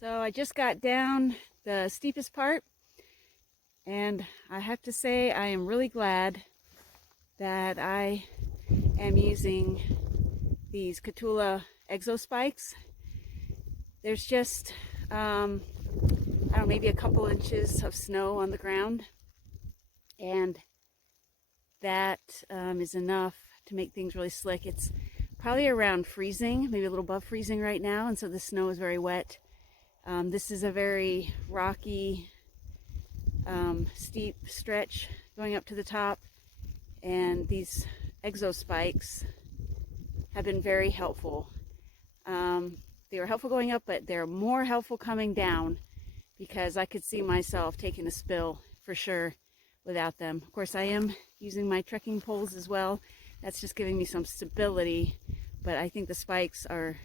So I just got down the steepest part, and I have to say I am really glad that I am using these Catula exo spikes. There's just, I don't know, maybe a couple inches of snow on the ground, and that is enough to make things really slick. It's probably around freezing, maybe a little above freezing right now, and so the snow is very wet. This is a very rocky, steep stretch going up to the top, and these exo spikes have been very helpful. They were helpful going up, but they're more helpful coming down, because I could see myself taking a spill for sure without them. Of course, I am using my trekking poles as well. That's just giving me some stability, but I think the spikes are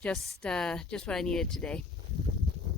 just what I needed today.